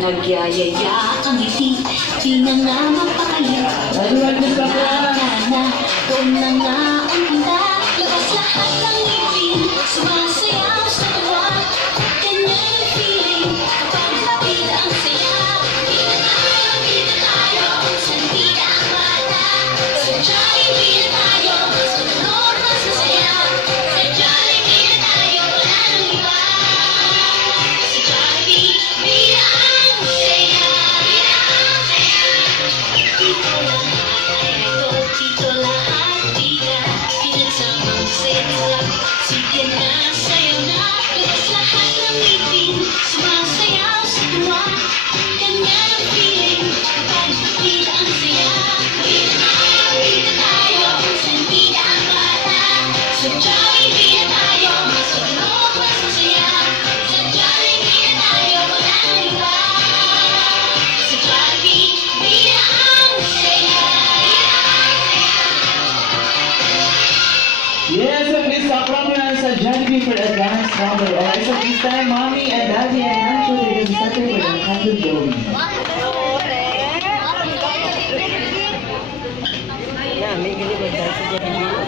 Nagyayaya ang ngiti, di na nga mapakali. Doon na nga ang handa, labas lahat ng ngipin, sumasayaw sa tawa. Ganyan ang feeling, kapag napita ang saya. Di na tayo, saan di na ang bata. Sa Jollibee na tayo, mas manunod, mas masaya. Sa Jollibee na tayo, wala nang iba. Sa Jollibee, bida ang saya. Dito lahat ay ito, dito lahat bida. Pinagsamang saya, sige na, sayo na. Labas lahat ng ngipin, sumasayaw sa tuwa. Ganyan ang feeling, kapag bida ang saya. Bida tayo, saan bida ang bata. Sa Jollibee na tayo, mas manunod, mas masaya. Sa Jollibee na tayo, wala nang iba. Sa Jollibee, bida ang saya. Yes, so please stop from yan sa Jollibee for advance number. Alright, so this time, Mommy and Daddy and Nacho, they can settle for the 100 Joey. Yeah, may ganito tayo sa Jollibee.